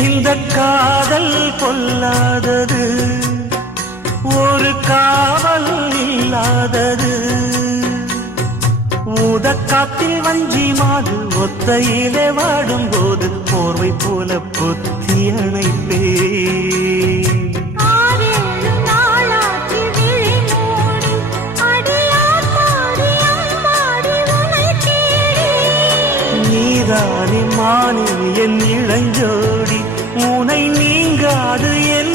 இந்த காதல் பொல்லாதது, ஒரு காவல் இல்லாதது. ஊதக்காத்தில் வஞ்சி மாது ஒத்தையிலே வாடும் போது போர்வை போல பொத்தி அணைப்பே. நீதானே மானே என் இளஞ்சோடி, உனை நீங்காது என்